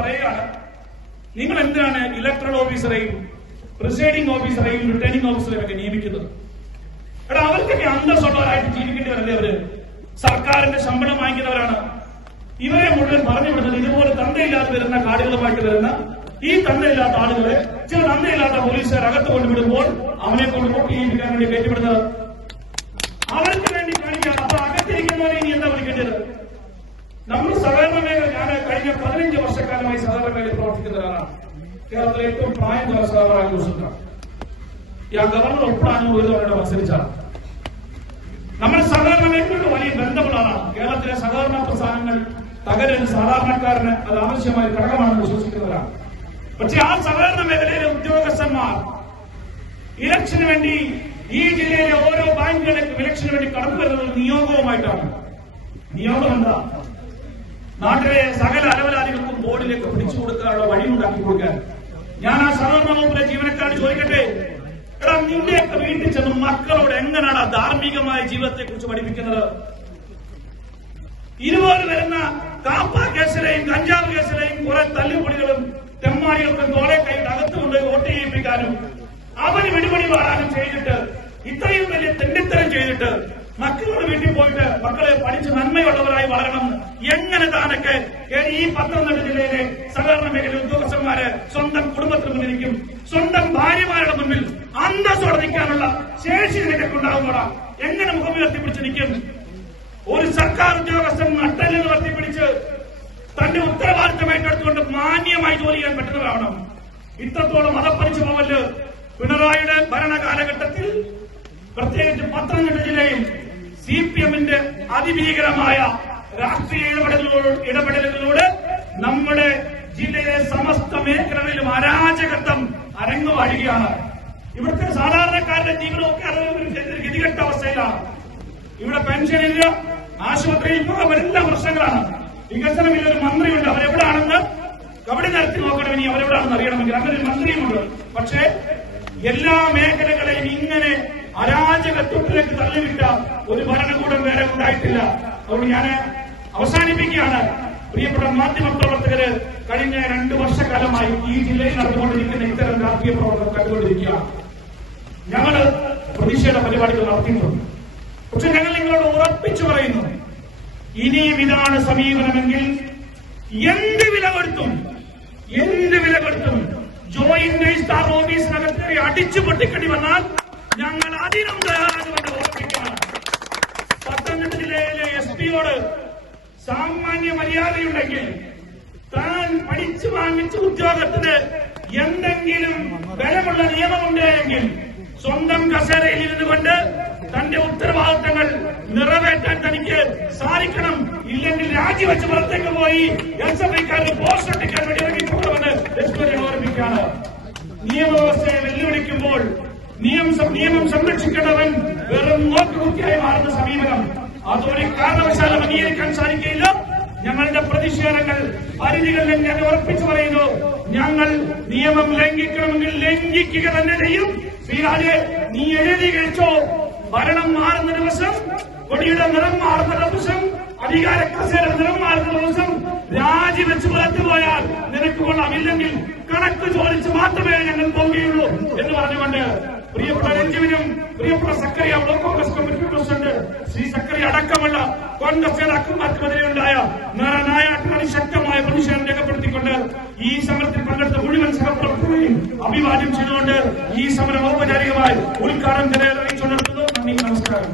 പറയുകയാണ്, നിങ്ങൾ എന്തിനാണ് ഇലക്ട്രൽ ഓഫീസറെയും പ്രിസൈഡിംഗ് ഓഫീസറെയും റിട്ടേണിംഗ് ഓഫീസറെയും ഒക്കെ നിയമിക്കുന്നത്? എടാ, അവർക്കൊക്കെ അന്തസ്സുള്ളവരായിട്ട് ജീവിക്കേണ്ടവരല്ലേ അവര്? സർക്കാരിന്റെ ശമ്പളം വാങ്ങിക്കുന്നവരാണ്. ഇവരെ മുഴുവൻ പറഞ്ഞു വിടുന്നത് ഇതുപോലെ തന്തയില്ലാതെ വരുന്ന കാർഡുകളുമായിട്ട് വരുന്ന ഈ തന്തയില്ലാത്ത ആളുകളെ ചില തന്തയില്ലാത്ത പോലീസുകാർ അകത്ത് കൊണ്ടുവിടുമ്പോൾ അവനെ കൊണ്ട് വോട്ട് ചെയ്യിപ്പിക്കാൻ വേണ്ടി കയറ്റിവിടുന്നത് അവർക്ക് വേണ്ടി കാണിക്കാം. അപ്പൊ അകത്തിരിക്കുന്നവരെ ഇനി എന്താ വിളിക്കേണ്ടത്? നമ്മൾ സഹകരണ മേഖല, ഞാൻ കഴിഞ്ഞ 15 വർഷക്കാലമായി സഹകരണ മേഖലയിൽ പ്രവർത്തിക്കുന്നവരാണ്. കേരളത്തിലെ ഏറ്റവും പ്രായം കുറഞ്ഞ സഹകരണ ദിവസം ആ ഗവർണർ ഒപ്പിടാനും ഒരു തവണ മത്സരിച്ചാണ്. നമ്മൾ സഹകരണ മേഖലയുടെ വലിയ ബന്ധമുള്ളതാണ്. കേരളത്തിലെ സഹകരണ പ്രസ്ഥാനങ്ങൾ തകരൽ സാധാരണക്കാരന് അത് ആവശ്യമായ ഘടകമാണെന്ന് വിശ്വസിക്കുന്നവരാണ്. പക്ഷെ ആ സഹകരണ മേഖലയിലെ ഉദ്യോഗസ്ഥന്മാർ ഇലക്ഷന് വേണ്ടി ഈ ജില്ലയിലെ ഓരോ ബാങ്കുകളിലേക്ക് ഇലക്ഷന് വേണ്ടി കടന്നു വരുന്നത് നിയോഗവുമായിട്ടാണ്. നിയോഗം എന്താ? നാട്ടിലെ സകല അലവലാദികൾക്കും ബോർഡിലേക്ക് പിടിച്ചു കൊടുക്കാനുള്ള വഴി ഉണ്ടാക്കി കൊടുക്കാൻ. ഞാൻ ആ സഹകരണ വകുപ്പിലെ ജീവനക്കാരോട് ചോദിക്കട്ടെ, എടാ, നിന്റെയൊക്കെ വീട്ടിൽ ചെന്ന് മക്കളോട് എങ്ങനെയാണ് ധാർമ്മികമായ ജീവിതത്തെ കുറിച്ച് പഠിപ്പിക്കുന്നത്? ഇതുപോലെ വരുന്ന കാപ്പ കേസിലെയും കഞ്ചാവ് കേസിലെയും കുറെ തല്ലുപൊടികളും തെമ്മാടികൾക്കും തോളെ കൈയിട്ട് അകത്ത് കൊണ്ടുപോയി വോട്ട് ചെയ്യിപ്പിക്കാനും അവന് വെടിപൊടി പാടാനും ചെയ്തിട്ട് ഇത്രയും വലിയ തെണ്ടിത്തരം ചെയ്തിട്ട് മക്കളുടെ വീട്ടിൽ പോയിട്ട് മക്കളെ പഠിച്ച് നന്മയുള്ളവരായി വളരണം എങ്ങനെ താനൊക്കെ ഈ പത്തനംതിട്ട ജില്ലയിലെ സഹകരണ മേഖല ഉദ്യോഗസ്ഥന്മാര് സ്വന്തം കുടുംബത്തിന് മുന്നിലേക്കും സ്വന്തം ഭാര്യമാരുടെ മുന്നിൽ അന്തസ്സോടെ നിൽക്കാനുള്ള ശേഷി നിനക്കൊക്കെ ഉണ്ടാകുമ്പോഴാ എങ്ങനെ മുഖമുയർത്തിപ്പിടിച്ച് നിൽക്കും? ഒരു സർക്കാർ ഉദ്യോഗസ്ഥൻ നട്ടലിൽ ഉയർത്തിപ്പിടിച്ച് തന്റെ ഉത്തരവാദിത്തം ഏറ്റെടുത്തുകൊണ്ട് മാന്യമായി ജോലി ചെയ്യാൻ പറ്റുന്നവരാവണം. ഇത്രത്തോളം മതപ്പരിച്ചു പോവല് പിണറായിയുടെ ഭരണകാലഘട്ടത്തിൽ പ്രത്യേകിച്ച് പത്തനംതിട്ട ജില്ലയിൽ സിപിഎമ്മിന്റെ അതിഭീകരമായ രാഷ്ട്രീയ ഇടപെടലുകളിലൂടെ നമ്മുടെ ജില്ലയിലെ സമസ്ത മേഖലകളിലും അരാജകത്വം അരങ്ങുവാഴുകയാണ്. ഇവിടുത്തെ സാധാരണക്കാരുടെ ജീവിതമൊക്കെ അതൊരു ഗതികെട്ട അവസ്ഥയിലാണ്. ഇവിടെ പെൻഷനില്ല, ആശുപത്രിയിൽ പോകാൻ എല്ലാ പ്രശ്നങ്ങളാണ്. വികസനമില്ല. ഒരു മന്ത്രിയുണ്ട്, അവരെവിടാണെന്ന് കബഡി നടത്തി നോക്കണം. ഇനി അവരെവിടാണെന്ന് അറിയണമെങ്കിൽ അങ്ങനെ ഒരു മന്ത്രിയുമുണ്ട്. പക്ഷേ എല്ലാ മേഖലകളെയും ഇങ്ങനെ അരാജകത്വത്തിലേക്ക് തള്ളിവിട്ട ഒരു ഭരണകൂടം വേറെ ഉണ്ടായിട്ടില്ല. അതുകൊണ്ട് ഞാൻ അവസാനിപ്പിക്കുകയാണ്. പ്രിയപ്പെട്ട മാധ്യമ പ്രവർത്തകര്, കഴിഞ്ഞ 2 വർഷക്കാലമായി ഈ ജില്ലയിൽ നടന്നുകൊണ്ടിരിക്കുന്ന ഇത്തരം രാഷ്ട്രീയ പ്രവർത്തനം കണ്ടുകൊണ്ടിരിക്കുകയാണ്. ഞങ്ങള് പ്രതിഷേധ പരിപാടികൾ നടത്തിയിട്ടുണ്ട്. പക്ഷെ ഞങ്ങൾ നിങ്ങളോട് ഉറപ്പിച്ചു പറയുന്നു, ഇനിയും ഇതാണ് സമീപനമെങ്കിൽ എന്ത് വില കൊടുത്തും ജോയിന്റ് രജിസ്ട്രാർ ഓഫീസിനകത്ത് അടിച്ചു പൊട്ടിക്കേണ്ടി വന്നാൽ ഞങ്ങൾ അതിനും തയ്യാറാകുമെന്ന് ഓർമ്മിക്കണം. പത്തനംതിട്ട ജില്ലയിലെ എസ്പിയോട് സാമാന്യ മര്യാദയുണ്ടെങ്കിൽ താൻ പഠിച്ചു വാങ്ങിച്ച ഉദ്യോഗത്തിന് എന്തെങ്കിലും ബലമുള്ള നിയമമുണ്ടെങ്കിൽ സ്വന്തം കസേരയിൽ ഇരുന്നുകൊണ്ട് തന്റെ ഉത്തരവാദിത്തങ്ങൾ നിറവേറ്റാൻ തനിക്ക് സാധിക്കണം. ഇല്ലെങ്കിൽ രാജിവെച്ച് പുറത്തേക്ക് പോയി എസ്എഫ്ഐക്കാരന് പോസ്റ്റ് ഒട്ടിക്കാൻ വേണ്ടി ഇറങ്ങിപ്പോകുമെന്ന് എസ്പിയെ ഓർമ്മിക്കുകയാണ്. നിയമവ്യവസ്ഥയെ വെല്ലുവിളിക്കുമ്പോൾ നിയമം സംരക്ഷിക്കേണ്ടവൻ വെറും നോക്കുകുത്തിയായി മാറുന്ന സമീപനം അതൊരു കാരണവശാലും അംഗീകരിക്കാൻ സാധിക്കില്ല. ഞങ്ങളുടെ പ്രതിഷേധങ്ങൾ പരിധികൾ ഞാൻ ഉറപ്പിച്ചു പറയുന്നു. ഞങ്ങൾ നിയമം ലംഘിക്കണമെങ്കിൽ ലംഘിക്കുക തന്നെ ചെയ്യും. ശ്രീരാജെ, നീ എഴുതി കഴിച്ചോ, ഭരണം മാറുന്ന ദിവസം, കൊടിയുടെ നിറം മാറുന്ന ദിവസം, അധികാര കസേര നിറം മാറുന്ന ദിവസം രാജിവെച്ച് പുറത്തുപോയാൽ നിനക്ക് കൊള്ളാമില്ലെങ്കിൽ കണക്ക് ചോദിച്ച് മാത്രമേ ഞങ്ങൾ പോവുകയുള്ളൂ എന്ന് പറഞ്ഞുകൊണ്ട് പ്രിയപ്പെട്ട രഞ്ജുവിനും പ്രിയപ്പെട്ട Zacharia block Congress committee president Shri Zacharia അടക്കമുള്ള കോൺഗ്രസ് നേതാക്കന്മാർക്കെതിരെയുണ്ടായ നായാട്ടിന് ശക്തമായ പ്രതിഷേധം രേഖപ്പെടുത്തിക്കൊണ്ട് ഈ സമരത്തിൽ പങ്കെടുത്ത മുഴുവൻ സഹപ്രവർത്തകരെയും അഭിവാദ്യം ചെയ്തുകൊണ്ട് ഈ സമരം ഔപചാരികമായി ഉദ്ഘാടനം അറിയിച്ചുകൊണ്ടിരുന്നു. നന്ദി, നമസ്കാരം.